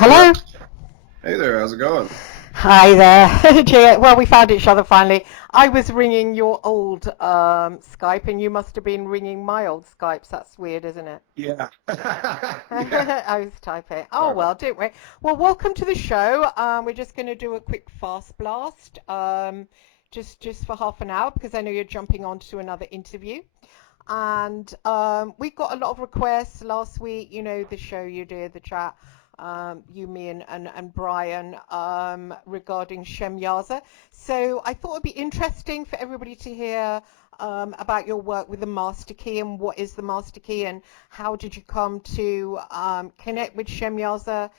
Hello. Hello. Hey there, how's it going? Hi there. Well, we found each other finally. I was ringing your old Skype, and you must have been ringing my old Skypes. That's weird, isn't it? Yeah. Yeah. I was typing. Oh Sorry about well, don't worry. Well, welcome to the show. We're just going to do a quick fast blast, just for half an hour because I know you're jumping on to another interview. And we got a lot of requests last week. You know, the show you did, the chat, you, me, and Brian, regarding Shemyaza. So I thought it'd be interesting for everybody to hear about your work with the Master Key and what is the Master Key and how did you come to connect with Shemyaza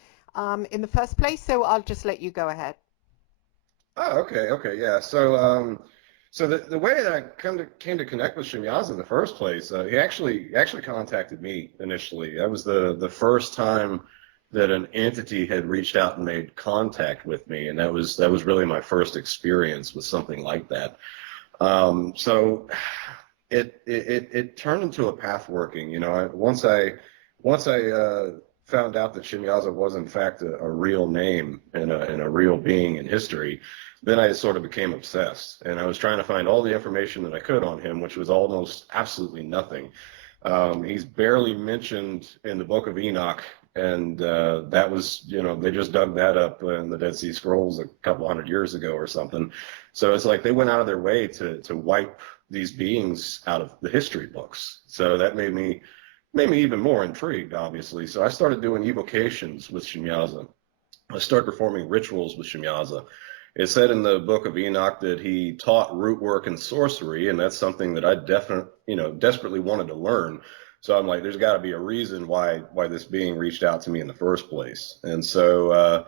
in the first place. So I'll just let you go ahead. Oh, okay, yeah. So the way that I came to connect with Shemyaza in the first place, he actually contacted me initially. That was the first time that an entity had reached out and made contact with me, and that was really my first experience with something like that. So it turned into a path working. Once I found out that Shimyaza was in fact a real name and a real being in history, then I sort of became obsessed, and I was trying to find all the information that I could on him, which was almost absolutely nothing. He's barely mentioned in the Book of Enoch, and that was, they just dug that up in the Dead Sea Scrolls a couple hundred years ago or something. So it's like they went out of their way to wipe these beings out of the history books. So that made me even more intrigued, obviously. So I started doing evocations with Shemyaza. I started performing rituals with Shemyaza. It said in the Book of Enoch that he taught root work and sorcery, and that's something that I desperately wanted to learn. So I'm like, there's got to be a reason why this being reached out to me in the first place. And so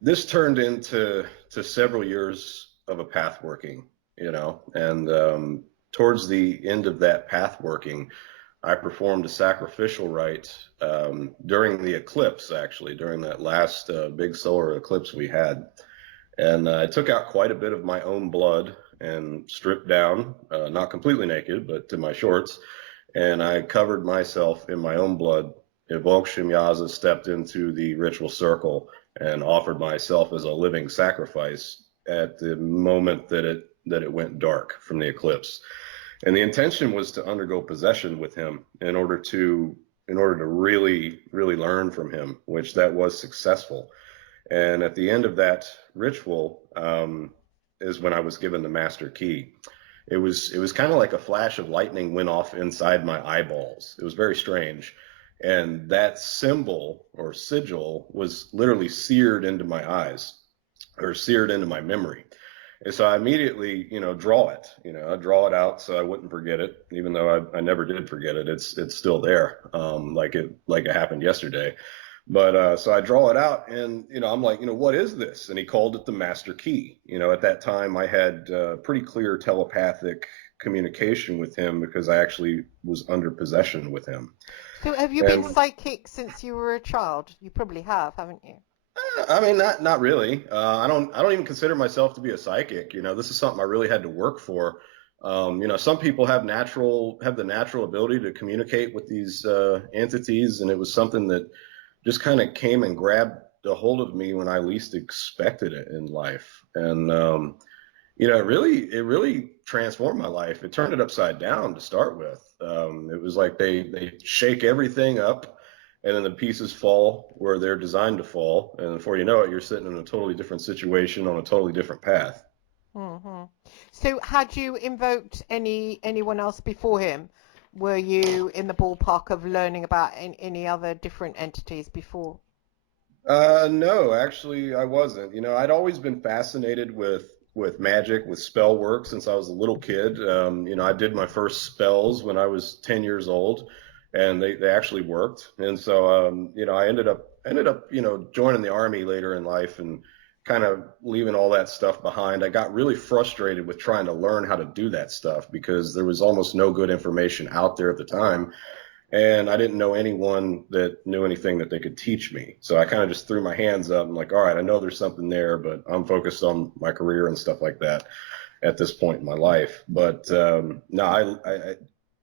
this turned into several years of a path working, and towards the end of that path working, I performed a sacrificial rite during the eclipse, actually, during that last big solar eclipse we had. And I took out quite a bit of my own blood and stripped down, not completely naked, but to my shorts. And I covered myself in my own blood. Evoked Shimyaza, stepped into the ritual circle, and offered myself as a living sacrifice at the moment that it went dark from the eclipse. And the intention was to undergo possession with him in order to really really learn from him, which that was successful. And at the end of that ritual is when I was given the master key. It was kind of like a flash of lightning went off inside my eyeballs. It was very strange. And that symbol or sigil was literally seared into my eyes or seared into my memory. And so I immediately, draw it. I draw it out so I wouldn't forget it, even though I never did forget it. It's still there, like it happened yesterday. But so I draw it out, and I'm like, what is this? And he called it the master key. At that time I had pretty clear telepathic communication with him because I actually was under possession with him. So have you been And psychic since you were a child? You probably have, haven't you? I mean, not really. I don't even consider myself to be a psychic. This is something I really had to work for. Some people have the natural ability to communicate with these entities, and it was something that just kind of came and grabbed a hold of me when I least expected it in life. And it really transformed my life. It turned it upside down to start with. It was like they shake everything up, and then the pieces fall where they're designed to fall, and before you know it, you're sitting in a totally different situation on a totally different path. Hmm. So had you invoked anyone else before him? Were you in the ballpark of learning about any other different entities before? No, actually, I wasn't. I'd always been fascinated with magic, with spell work since I was a little kid. I did my first spells when I was 10 years old, and they actually worked. And so, I ended up, joining the army later in life and kind of leaving all that stuff behind. I got really frustrated with trying to learn how to do that stuff because there was almost no good information out there at the time, and I didn't know anyone that knew anything that they could teach me. So I kind of just threw my hands up and like, all right, I know there's something there, but I'm focused on my career and stuff like that at this point in my life. But no,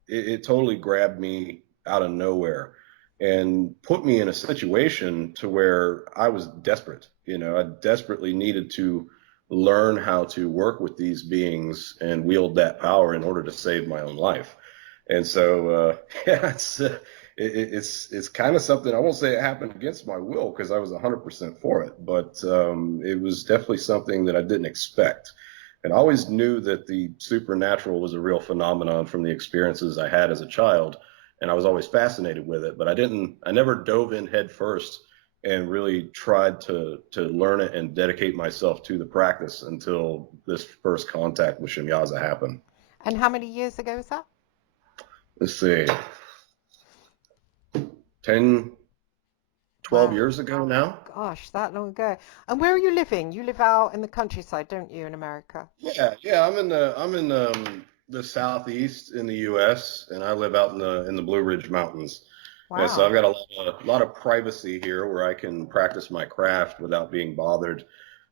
it totally grabbed me out of nowhere. and put me in a situation to where I was desperate. I desperately needed to learn how to work with these beings and wield that power in order to save my own life. And so, yeah, it's kind of something. I won't say it happened against my will because I was 100% for it, but it was definitely something that I didn't expect. And I always knew that the supernatural was a real phenomenon from the experiences I had as a child, and I was always fascinated with it. But I never dove in head first and really tried to learn it and dedicate myself to the practice until this first contact with Shemyaza happened. And how many years ago was that? Let's see, 10, 12 Wow. years ago now. Gosh, that long ago. And where are you living? You live out in the countryside, don't you, in America? Yeah. I'm in the southeast in the U.S. and I live out in the Blue Ridge Mountains. And so I've Wow. got a lot of privacy here where I can practice my craft without being bothered.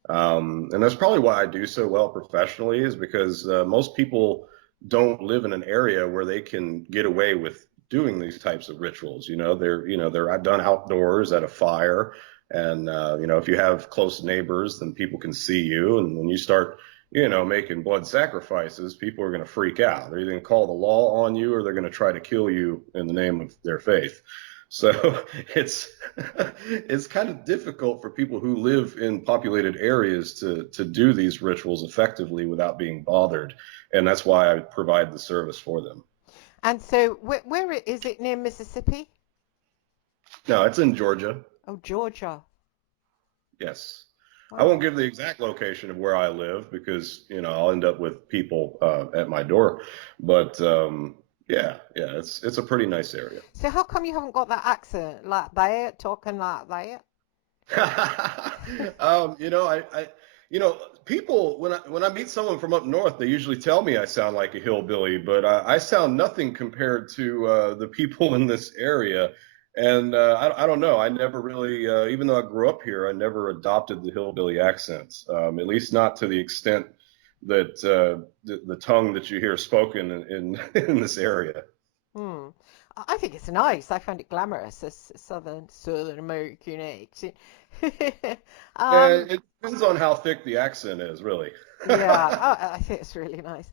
And that's probably why I do so well professionally, is because most people don't live in an area where they can get away with doing these types of rituals. They're done outdoors at a fire, and if you have close neighbors, then people can see you. And when you start, making blood sacrifices, people are going to freak out. They're either going to call the law on you, or they're going to try to kill you in the name of their faith. So it's it's kind of difficult for people who live in populated areas to do these rituals effectively without being bothered, and that's why I provide the service for them. And so, is it near Mississippi? No, it's in Georgia. Oh, Georgia. Yes. I won't Wow. give the exact location of where I live because, I'll end up with people at my door. But yeah, it's a pretty nice area. So how come you haven't got that accent like that, talking like that? um, you know, I, you know, people when I meet someone from up north, they usually tell me I sound like a hillbilly, but I sound nothing compared to the people in this area. And I don't know. I never really, even though I grew up here, I never adopted the hillbilly accents, at least not to the extent that the tongue that you hear spoken in this area. Hmm. I think it's nice. I find it glamorous, as Southern American accent. Yeah, um, it depends on how thick the accent is, really. yeah, I think it's really nice.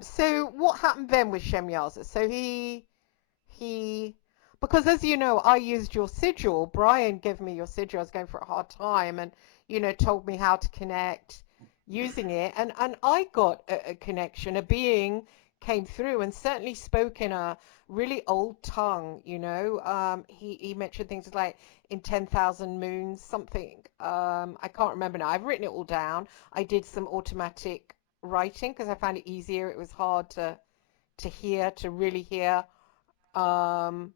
So what happened then with Shemyaza? So he, because as you know, I used your sigil. Brian gave me your sigil. I was going for a hard time, and told me how to connect using it, and I got a connection. A being came through and certainly spoke in a really old tongue. He mentioned things like in 10,000 moons, something. I can't remember now. I've written it all down. I did some automatic writing because I found it easier. It was hard to really hear. Um,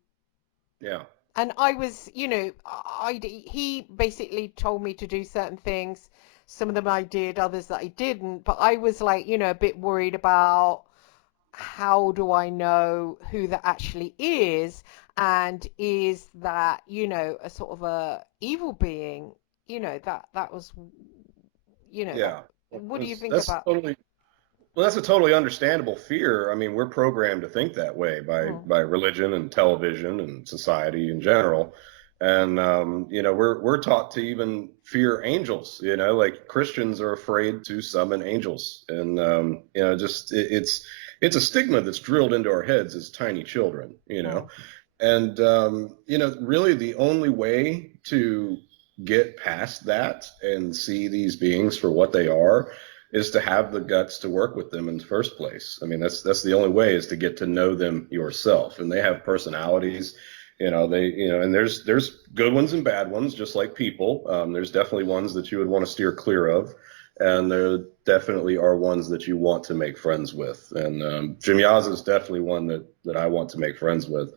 Yeah. and I was, he basically told me to do certain things. Some of them I did, others that I didn't. But I was like, a bit worried about how do I know who that actually is, and is that, a sort of a evil being? That was, that. Yeah. What do you think That's about? totally Well, that's a totally understandable fear. I mean, we're programmed to think that way by Mm, religion and television and society in general. And we're taught to even fear angels. Like Christians are afraid to summon angels, and just it's a stigma that's drilled into our heads as tiny children. mm, And really the only way to get past that and see these beings for what they are is to have the guts to work with them in the first place. I mean, that's the only way, is to get to know them yourself. And they have personalities, and there's good ones and bad ones, just like people. There's definitely ones that you would want to steer clear of, and there definitely are ones that you want to make friends with. And Jimyaza is definitely one that I want to make friends with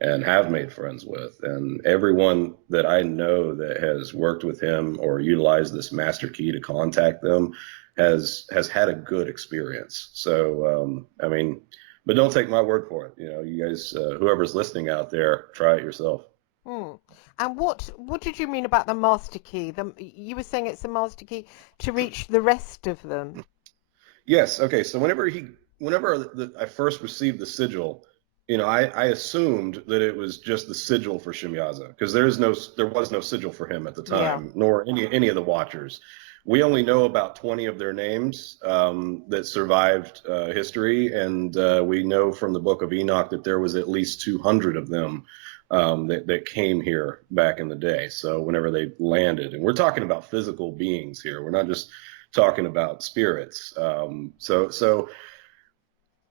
and have made friends with. And everyone that I know that has worked with him or utilized this master key to contact them has had a good experience. So I mean, but don't take my word for it. You guys, whoever's listening out there, try it yourself. mm. And what did you mean about the master key? You were saying it's a master key to reach the rest of them. Yes. Okay. So whenever I first received the sigil, I assumed that it was just the sigil for Shemyaza because there was no sigil for him at the Yeah. time, nor any of the Watchers. We only know about 20 of their names that survived history, and we know from the Book of Enoch that there was at least 200 of them that came here back in the day. So whenever they landed, and we're talking about physical beings here, we're not just talking about spirits. So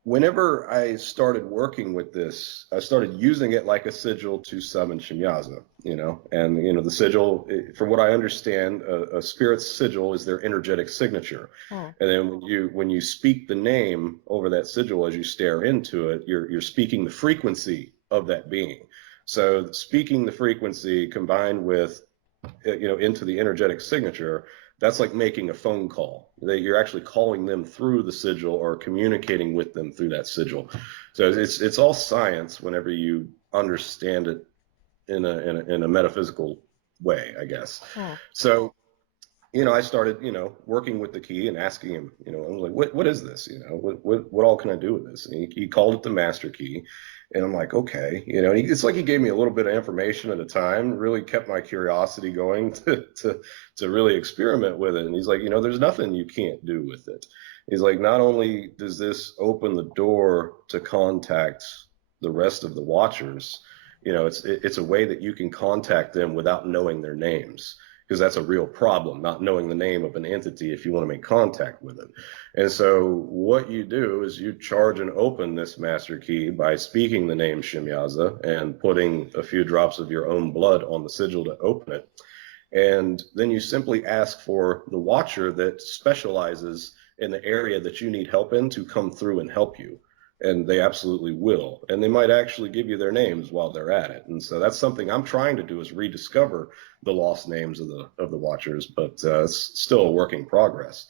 whenever I started working with this, I started using it like a sigil to summon Shemyaza, and the sigil, from what I understand, a spirit's sigil is their energetic signature. Mm. And then when you speak the name over that sigil as you stare into it, you're speaking the frequency of that being. So speaking the frequency combined with into the energetic signature, that's like making a phone call. That you're actually calling them through the sigil or communicating with them through that sigil. So it's all science whenever you understand it in a metaphysical way, I guess. Mm. So I started, working with the key and asking him, I was like, what is this? What all can I do with this? And he called it the master key. And I'm like, okay, it's like he gave me a little bit of information at a time, really kept my curiosity going to really experiment with it. And he's like, there's nothing you can't do with it. He's like, not only does this open the door to contact the rest of the Watchers, it's a way that you can contact them without knowing their names, because that's a real problem, not knowing the name of an entity if you want to make contact with it. And so what you do is you charge and open this master key by speaking the name Shemyaza and putting a few drops of your own blood on the sigil to open it. And then you simply ask for the Watcher that specializes in the area that you need help in to come through and help you. And they absolutely will. And they might actually give you their names while they're at it. And so that's something I'm trying to do, is rediscover the lost names of the Watchers, but it's still a work in progress.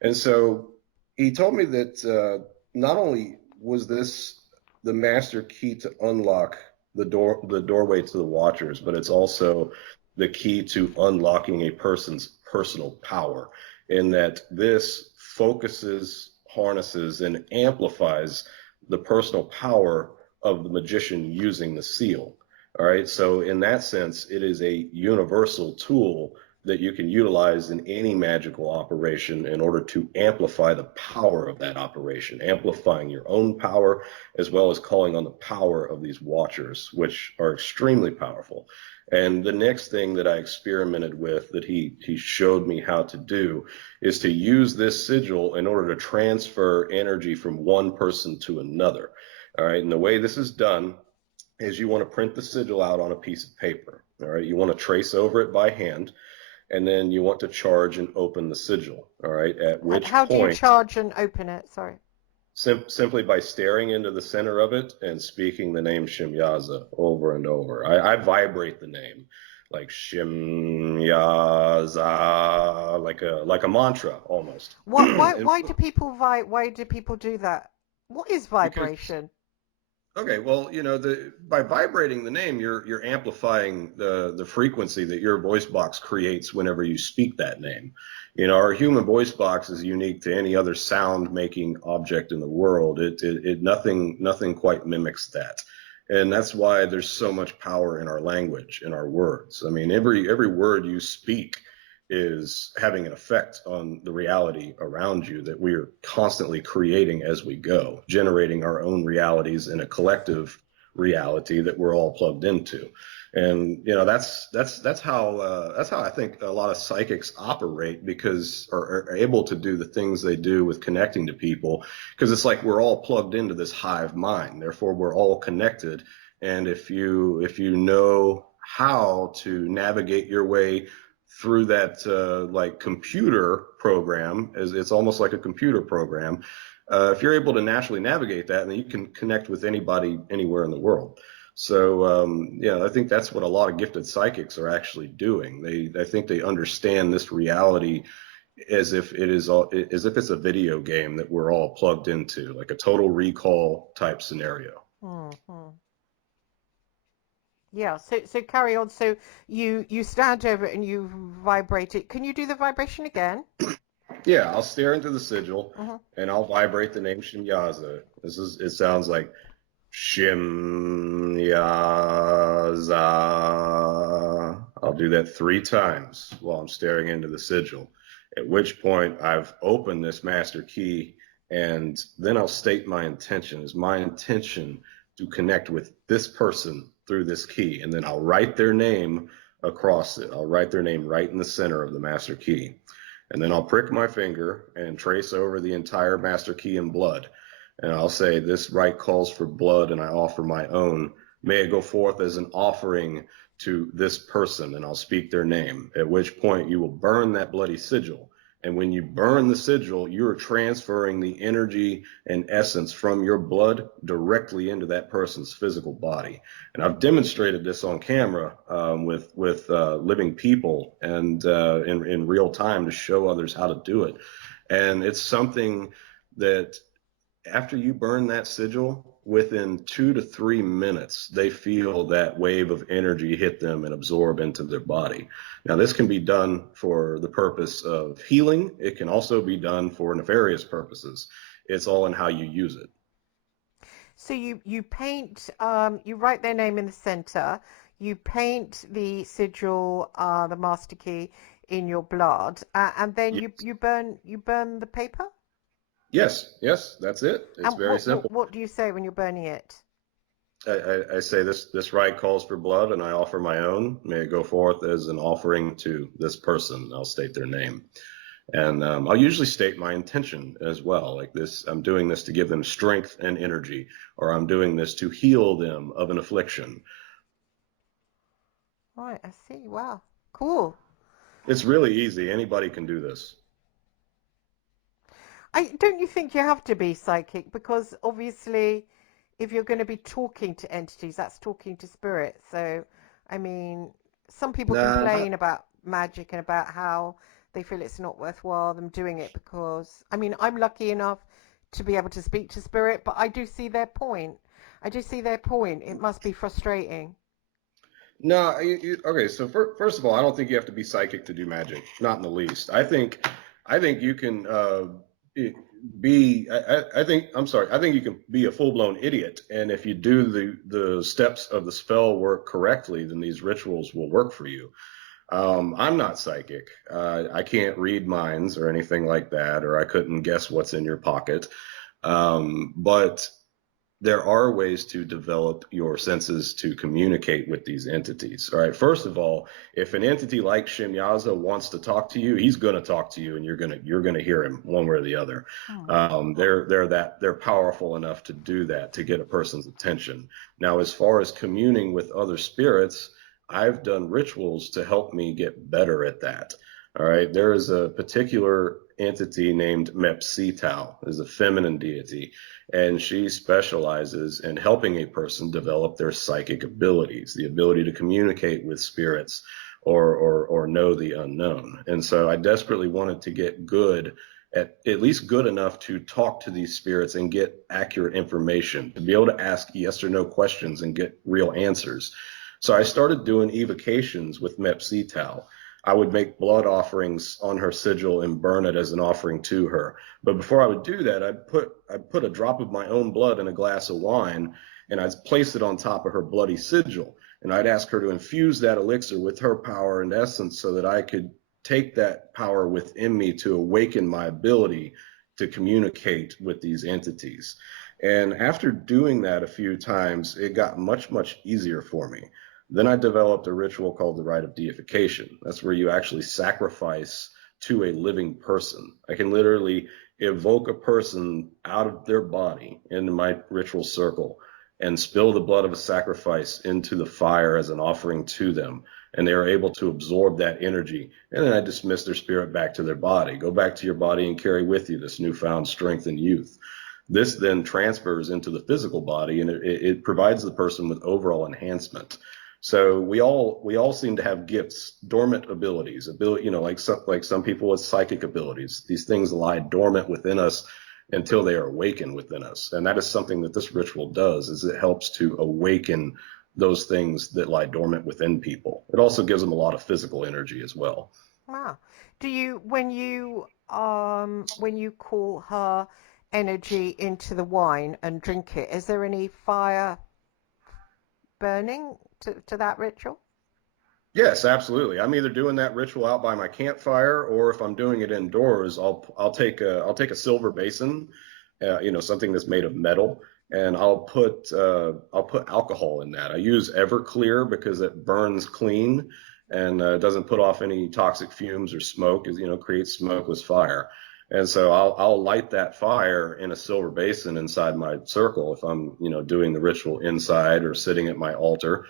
And so he told me that not only was this the master key to unlock the doorway to the Watchers, but it's also the key to unlocking a person's personal power, in that this focuses, harnesses, and amplifies the personal power of the magician using the seal. All right. So in that sense, it is a universal tool that you can utilize in any magical operation in order to amplify the power of that operation, amplifying your own power, as well as calling on the power of these Watchers, which are extremely powerful. And the next thing that I experimented with, that he showed me how to do, is to use this sigil in order to transfer energy from one person to another. All right. And the way this is done is you want to print the sigil out on a piece of paper. All right. You want to trace over it by hand, and then you want to charge and open the sigil. All right. At which How do you point, charge and open it? Sorry. simply by staring into the center of it and speaking the name Shemyaza over and over. I vibrate the name like Shemyaza, like a mantra almost. Why do people why do people do that? What is Because vibration? Okay, well, by vibrating the name, you're amplifying the frequency that your voice box creates whenever you speak that name. Our human voice box is unique to any other sound making object in the world. It nothing quite mimics that. And that's why there's so much power in our language, in our words. I mean, every word you speak is having an effect on the reality around you that we are constantly creating as we go, generating our own realities in a collective reality that we're all plugged into. And that's how I think a lot of psychics operate, because are able to do the things they do with connecting to people, because it's like we're all plugged into this hive mind. Therefore, we're all connected. And if you know how to navigate your way through that like computer program, as it's almost like a computer program. If you're able to naturally navigate that, then you can connect with anybody anywhere in the world. So I think that's what a lot of gifted psychics are actually doing. I think they understand this reality as if it's a video game that we're all plugged into, like a Total Recall type scenario. Mm-hmm. Yeah, so carry on. So you stand over it and you vibrate it. Can you do the vibration again? Yeah, I'll stare into the sigil Hmm. and I'll vibrate the name Shemyaza. It sounds like Shemyaza. I'll do that 3 times while I'm staring into the sigil, at which point I've opened this master key, and then I'll state my intention. Is my intention to connect with this person through this key, and then I'll write their name across it. I'll write their name right in the center of the master key. And then I'll prick my finger and trace over the entire master key in blood. And I'll say, this rite calls for blood, and I offer my own. May it go forth as an offering to this person, and I'll speak their name, at which point you will burn that bloody sigil. And when you burn the sigil, you're transferring the energy and essence from your blood directly into that person's physical body. And I've demonstrated this on camera with living people and in real time to show others how to do it. And it's something that after you burn that sigil, within 2 to 3 minutes, they feel that wave of energy hit them and absorb into their body. Now, this can be done for the purpose of healing. It can also be done for nefarious purposes. It's all in how you use it. So you paint, you write their name in the center, you paint the sigil, the master key in your blood, and then Yes, you burn the paper? yes, that's it. It's And very simple. what do you say when you're burning it? I say this rite calls for blood, and I offer my own. May it go forth as an offering to this person. I'll state their name. And I'll usually state my intention as well. Like this, I'm doing this to give them strength and energy, or I'm doing this to heal them of an affliction. Right, I see. Wow. Cool. It's really easy. Anybody can do this. Don't you think you have to be psychic? Because obviously, if you're going to be talking to entities, that's talking to spirits. So, I mean, some people Nah, complain about magic and about how they feel it's not worthwhile them doing it because, I mean, I'm lucky enough to be able to speak to spirit, but I do see their point. I do see their point. It must be frustrating. no. Okay, so first of all, I don't think you have to be psychic to do magic. Not in the least. I think you can be. I think. I'm sorry. I think you can be a full blown idiot, and if you do the steps of the spell work correctly, then these rituals will work for you. I'm not psychic. I can't read minds or anything like that, or I couldn't guess what's in your pocket. But there are ways to develop your senses to communicate with these entities. All right. First of all, if an entity like Shemyaza wants to talk to you, he's going to talk to you, and you're gonna hear him one way or the other. Hmm. They're powerful enough to do that to get a person's attention. Now, as far as communing with other spirits, I've done rituals to help me get better at that. All right. There is a particular entity named Mepsitau, is a feminine deity, and she specializes in helping a person develop their psychic abilities, the ability to communicate with spirits or know the unknown. And so I desperately wanted to get good at least good enough to talk to these spirits and get accurate information, to be able to ask yes or no questions and get real answers. So I started doing evocations with Mepsitau. I would make blood offerings on her sigil and burn it as an offering to her. But before I would do that, I'd put a drop of my own blood in a glass of wine, and I'd place it on top of her bloody sigil. And I'd ask her to infuse that elixir with her power and essence so that I could take that power within me to awaken my ability to communicate with these entities. And after doing that a few times, it got much, much easier for me. Then I developed a ritual called the rite of deification. That's where you actually sacrifice to a living person. I can literally evoke a person out of their body into my ritual circle and spill the blood of a sacrifice into the fire as an offering to them. And they are able to absorb that energy. And then I dismiss their spirit back to their body. Go back to your body and carry with you this newfound strength and youth. This then transfers into the physical body, and it provides the person with overall enhancement. So we all seem to have gifts, dormant ability, like some people with psychic abilities. These things lie dormant within us until they are awakened within us. And that is something that this ritual does, is it helps to awaken those things that lie dormant within people. It also gives them a lot of physical energy as well. Wow. Do you when you call her, energy into the wine and drink it. Is there any fire burning to that ritual? Yes, absolutely. I'm either doing that ritual out by my campfire, or if I'm doing it indoors, I'll take a silver basin, something that's made of metal, and I'll put alcohol in that. I use Everclear because it burns clean and doesn't put off any toxic fumes or smoke, as creates smokeless fire. And so I'll light that fire in a silver basin inside my circle if I'm doing the ritual inside or sitting at my altar,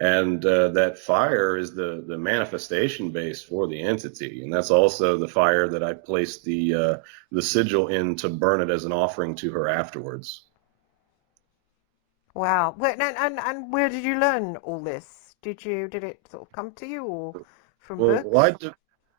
and that fire is the manifestation base for the entity, and that's also the fire that I placed the sigil in to burn it as an offering to her afterwards. Wow. And where did you learn all this? Did it sort of come to you or from Well, I books? did.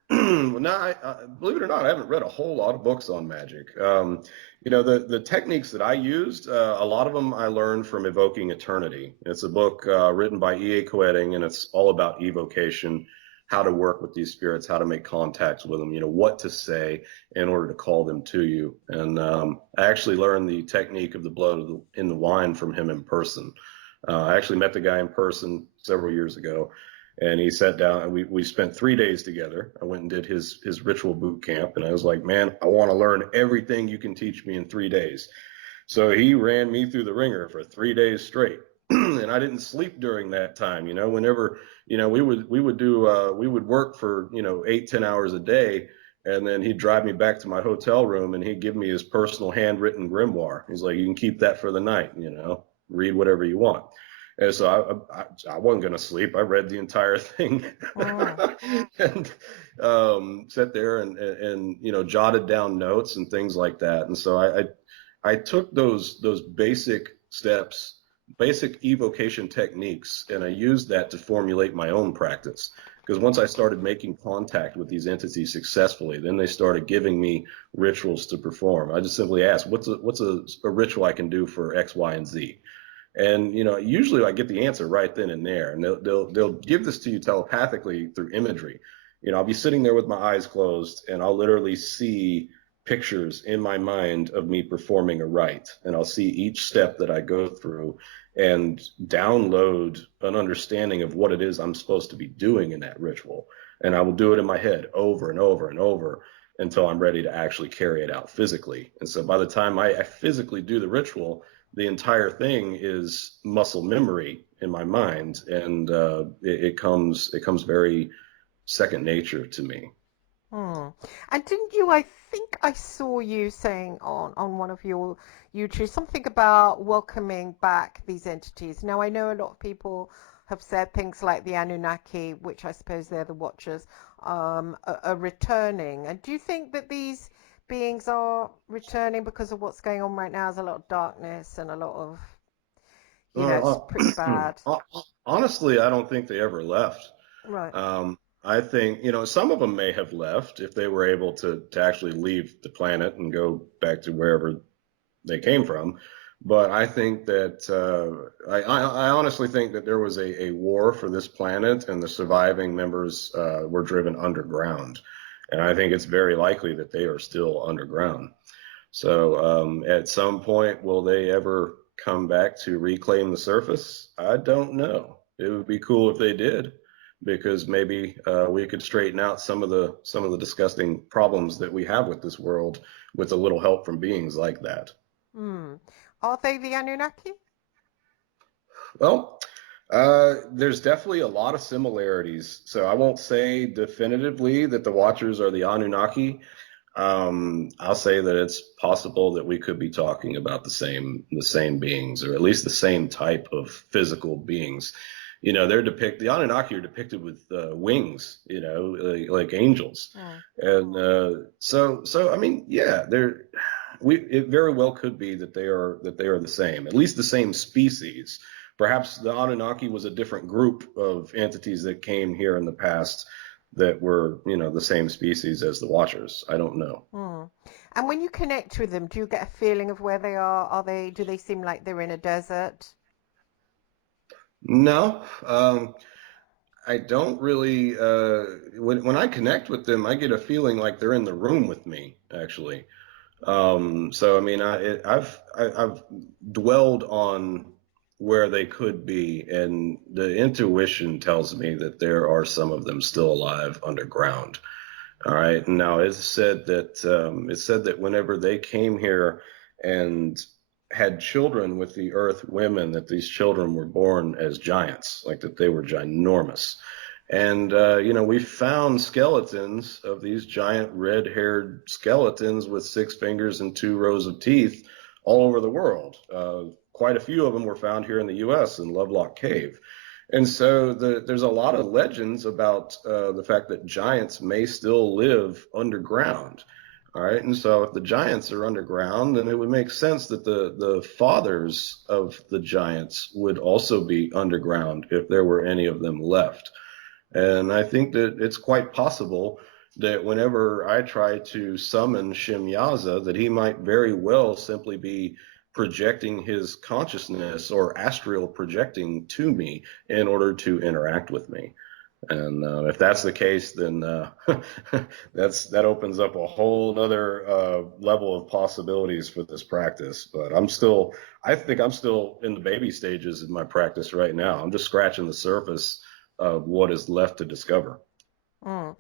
No, believe it or not, I haven't read a whole lot of books on magic. The techniques that I used, a lot of them I learned from Evoking Eternity. It's a book written by E.A. Koetting, and it's all about evocation, how to work with these spirits, how to make contacts with them, what to say in order to call them to you. And I actually learned the technique of the blood in the wine from him in person. I actually met the guy in person several years ago, and he sat down and we spent 3 days together. I went and did his ritual boot camp, and I was like, man, I want to learn everything you can teach me in 3 days. So he ran me through the ringer for 3 days straight. And I didn't sleep during that time. Whenever, we would work for, 8, 10 hours a day. And then he'd drive me back to my hotel room and he'd give me his personal handwritten grimoire. He's like, you can keep that for the night, read whatever you want. And so I wasn't going to sleep. I read the entire thing Mm. and sat there and jotted down notes and things like that. And so I took those basic steps, basic evocation techniques, and I used that to formulate my own practice. Because once I started making contact with these entities successfully, then they started giving me rituals to perform. I just simply asked, what's a ritual I can do for X, Y, and Z? And usually I get the answer right then and there, and they'll give this to you telepathically through imagery. I'll be sitting there with my eyes closed, and I'll literally see pictures in my mind of me performing a rite, and I'll see each step that I go through and download an understanding of what it is I'm supposed to be doing in that ritual. And I will do it in my head over and over and over until I'm ready to actually carry it out physically. And so by the time I physically do the ritual, the entire thing is muscle memory in my mind, and it comes very second nature to me. Hmm. And didn't you, I think I saw you saying on one of your YouTube something about welcoming back these entities. Now, I know a lot of people have said things like the Anunnaki, which I suppose they're the Watchers, are returning. And do you think that these beings are returning because of what's going on right now? There's a lot of darkness and a lot of, it's Uh, pretty bad. Honestly, I don't think they ever left. Right. I think, some of them may have left if they were able to actually leave the planet and go back to wherever they came from. But I think that I honestly think that there was a war for this planet, and the surviving members were driven underground. And I think it's very likely that they are still underground. So at some point, will they ever come back to reclaim the surface? I don't know. It would be cool if they did, because maybe we could straighten out some of the disgusting problems that we have with this world with a little help from beings like that. Hmm. Are they the Anunnaki? Well, there's definitely a lot of similarities. So I won't say definitively that the Watchers are the Anunnaki. I'll say that it's possible that we could be talking about the same beings, or at least the same type of physical beings. The Anunnaki are depicted with wings, like angels, Hmm. and so I mean, yeah, it very well could be that they are the same, at least the same species. Perhaps the Anunnaki was a different group of entities that came here in the past that were, the same species as the Watchers. I don't know. Hmm. And when you connect with them, do you get a feeling of where they are? Do they seem like they're in a desert? No, I don't really. When I connect with them, I get a feeling like they're in the room with me, actually. So I mean, I've dwelled on where they could be, and the intuition tells me that there are some of them still alive underground. All right. Now it's said that whenever they came here and had children with the Earth women, that these children were born as giants, like that they were ginormous. And we found skeletons of these giant red-haired skeletons with 6 fingers and 2 rows of teeth all over the world. Quite a few of them were found here in the U.S. in Lovelock Cave. And so there's a lot of legends about the fact that giants may still live underground. All right. And so if the giants are underground, then it would make sense that the fathers of the giants would also be underground if there were any of them left. And I think that it's quite possible that whenever I try to summon Shemyaza, that he might very well simply be projecting his consciousness or astral projecting to me in order to interact with me. And if that's the case, then that opens up a whole other level of possibilities for this practice. But I think I'm still in the baby stages of my practice right now. I'm just scratching the surface of what is left to discover. Mm.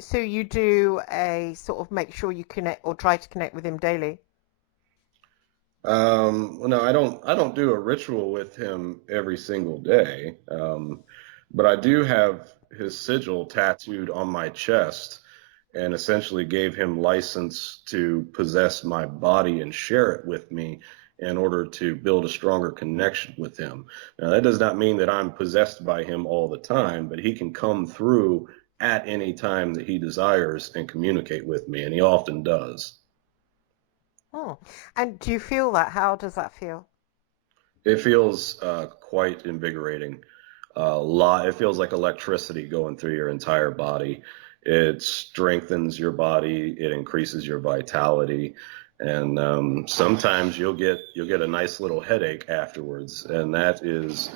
So you do a sort of make sure you connect or try to connect with him daily. Well, no, I don't do a ritual with him every single day. But I do have his sigil tattooed on my chest and essentially gave him license to possess my body and share it with me in order to build a stronger connection with him. Now, that does not mean that I'm possessed by him all the time, but he can come through at any time that he desires and communicate with me, and he often does. Oh. And do you feel that? How does that feel? It feels quite invigorating. It feels like electricity going through your entire body. It strengthens your body. It increases your vitality, and sometimes you'll get a nice little headache afterwards, and that is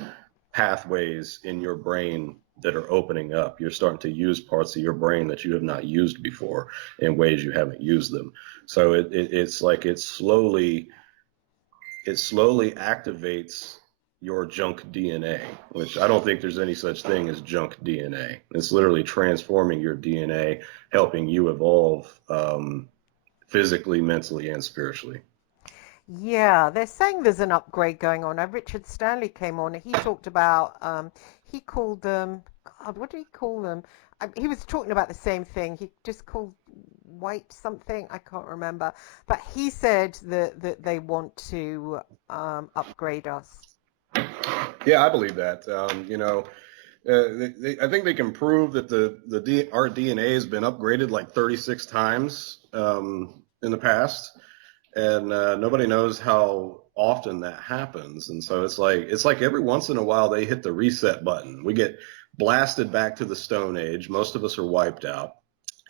pathways in your brain that are opening up. You're starting to use parts of your brain that you have not used before in ways you haven't used them. So it's like it slowly activates your junk DNA, which I don't think there's any such thing as junk DNA. It's literally transforming your DNA, helping you evolve physically, mentally, and spiritually. Yeah, they're saying there's an upgrade going on. Now, Richard Stanley came on. He talked about, he called them, God, what did he call them? He was talking about the same thing. He just called white something. I can't remember. But he said that they want to upgrade us. Yeah, I believe that. I think they can prove that our DNA has been upgraded like 36 times in the past, and nobody knows how often that happens. And so it's like every once in a while they hit the reset button. We get blasted back to the Stone Age. Most of us are wiped out,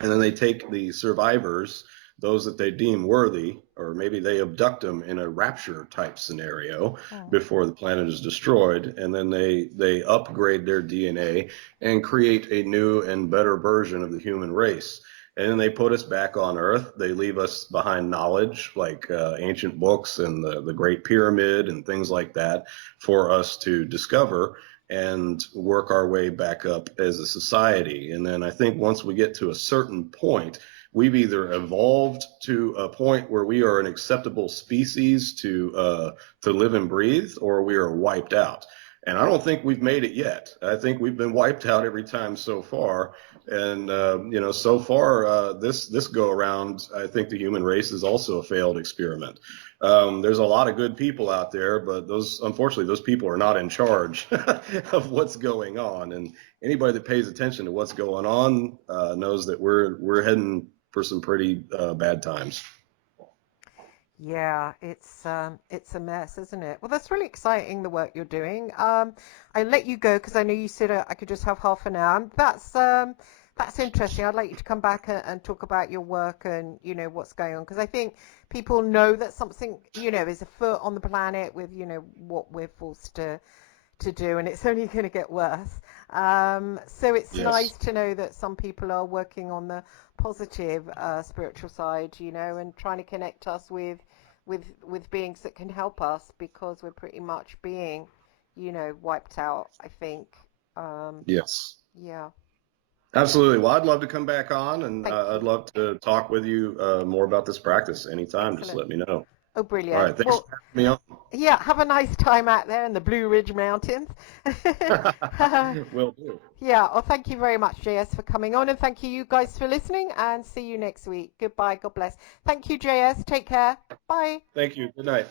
and then they take the survivors, those that they deem worthy, or maybe they abduct them in a rapture type scenario Hmm. before the planet is destroyed, and then they upgrade their DNA and create a new and better version of the human race. And then they put us back on Earth. They leave us behind knowledge like ancient books and the Great Pyramid and things like that for us to discover and work our way back up as a society. And then I think once we get to a certain point, we've either evolved to a point where we are an acceptable species to live and breathe, or we are wiped out. And I don't think we've made it yet. I think we've been wiped out every time so far. And so far this go around, I think the human race is also a failed experiment. There's a lot of good people out there, but unfortunately, those people are not in charge of what's going on. And anybody that pays attention to what's going on knows that we're heading for some pretty bad times. Yeah, it's a mess, isn't it? Well, that's really exciting, the work you're doing. I let you go because I know you said I could just have half an hour. That's interesting. I'd like you to come back and talk about your work and what's going on because I think people know that something is afoot on the planet with what we're forced to to do, and it's only going to get worse. So it's Yes. nice to know that some people are working on the positive spiritual side, you know, and trying to connect us with beings that can help us, because we're pretty much being, you know, wiped out, I think. Yes. Yeah. Absolutely. Well, I'd love to come back on, and Thank you. I'd love to talk with you more about this practice anytime. Just Excellent. let me know. Oh, All brilliant. right. Thanks Well, for having me on. yeah, have a nice time out there in the Blue Ridge Mountains. Will do. Yeah, well, thank you very much, JS, for coming on, and thank you guys for listening, and see you next week. Goodbye. God bless. Thank you, JS. Take care. Bye. Thank you. Good night.